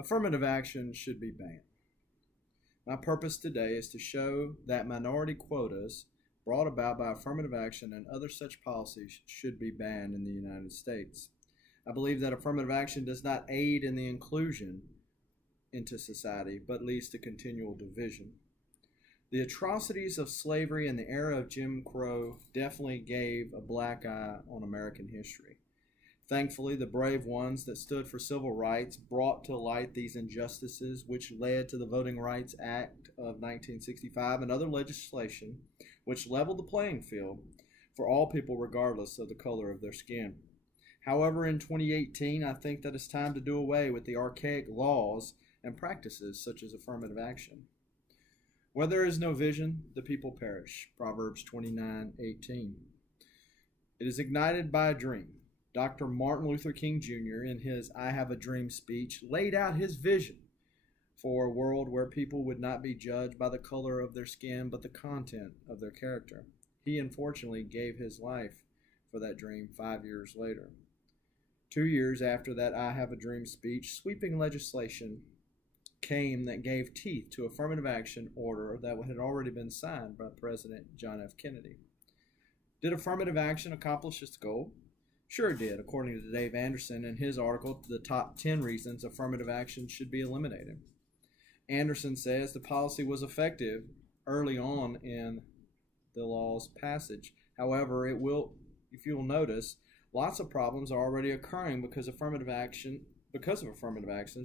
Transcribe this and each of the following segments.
Affirmative action should be banned. My purpose today is to show that minority quotas brought about by affirmative action and other such policies should be banned in the United States. I believe that affirmative action does not aid in the inclusion into society, but leads to continual division. The atrocities of slavery in the era of Jim Crow definitely gave a black eye on American history. Thankfully, the brave ones that stood for civil rights brought to light these injustices, which led to the Voting Rights Act of 1965 and other legislation which leveled the playing field for all people regardless of the color of their skin. However, in 2018, I think that it's time to do away with the archaic laws and practices such as affirmative action. Where there is no vision, the people perish. Proverbs 29:18. It is ignited by a dream. Dr. Martin Luther King Jr., in his I Have a Dream speech, laid out his vision for a world where people would not be judged by the color of their skin, but the content of their character. He unfortunately gave his life for that dream 5 years later. 2 years after that I Have a Dream speech, sweeping legislation came that gave teeth to affirmative action order that had already been signed by President John F. Kennedy. Did affirmative action accomplish its goal? Sure it did, according to Dave Anderson in his article, The Top 10 Reasons Affirmative Action Should Be Eliminated. Anderson says the policy was effective early on in the law's passage. However, if you'll notice, lots of problems are already occurring because of affirmative action,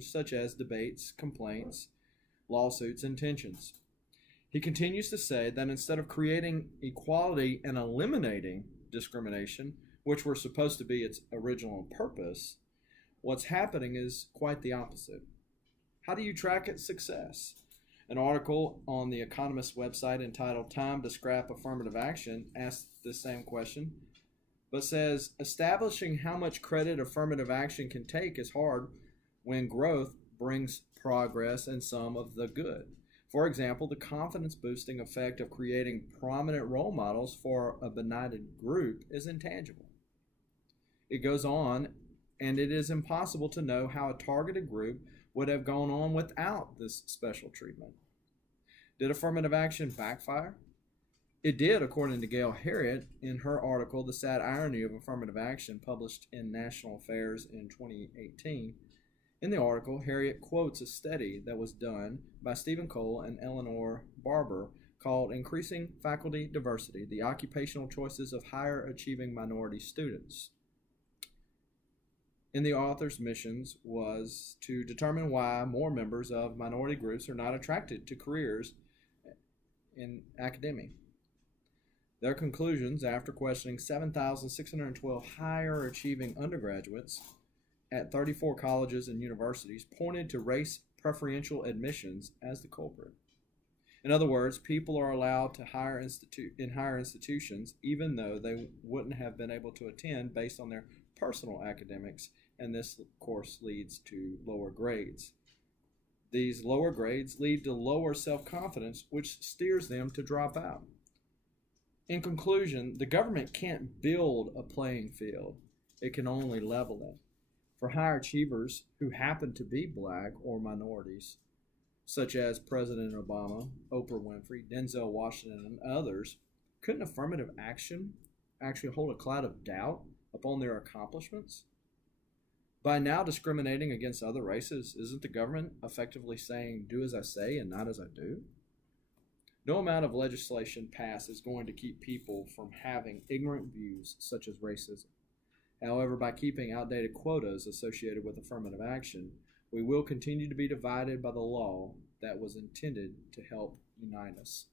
such as debates, complaints, lawsuits, and tensions. He continues to say that instead of creating equality and eliminating discrimination, which were supposed to be its original purpose, what's happening is quite the opposite. How do you track its success? An article on the Economist website entitled Time to Scrap Affirmative Action asks the same question, but says establishing how much credit affirmative action can take is hard when growth brings progress and some of the good. For example, the confidence-boosting effect of creating prominent role models for a benighted group is intangible. It goes on, and it is impossible to know how a targeted group would have gone on without this special treatment. Did affirmative action backfire? It did, according to Gail Harriet in her article, The Sad Irony of Affirmative Action, published in National Affairs in 2018. In the article, Harriet quotes a study that was done by Stephen Cole and Eleanor Barber called Increasing Faculty Diversity, the Occupational Choices of Higher Achieving Minority Students. In the author's missions was to determine why more members of minority groups are not attracted to careers in academia. Their conclusions, after questioning 7,612 higher achieving undergraduates at 34 colleges and universities, pointed to race preferential admissions as the culprit. In other words, people are allowed to higher institutions even though they wouldn't have been able to attend based on their personal academics, and this, of course, leads to lower grades. These lower grades lead to lower self-confidence, which steers them to drop out. In conclusion, the government can't build a playing field. It can only level it. For higher achievers who happen to be black or minorities, such as President Obama, Oprah Winfrey, Denzel Washington, and others, couldn't affirmative action actually hold a cloud of doubt upon their accomplishments? By now discriminating against other races, isn't the government effectively saying, do as I say and not as I do? No amount of legislation passed is going to keep people from having ignorant views such as racism. However, by keeping outdated quotas associated with affirmative action, we will continue to be divided by the law that was intended to help unite us.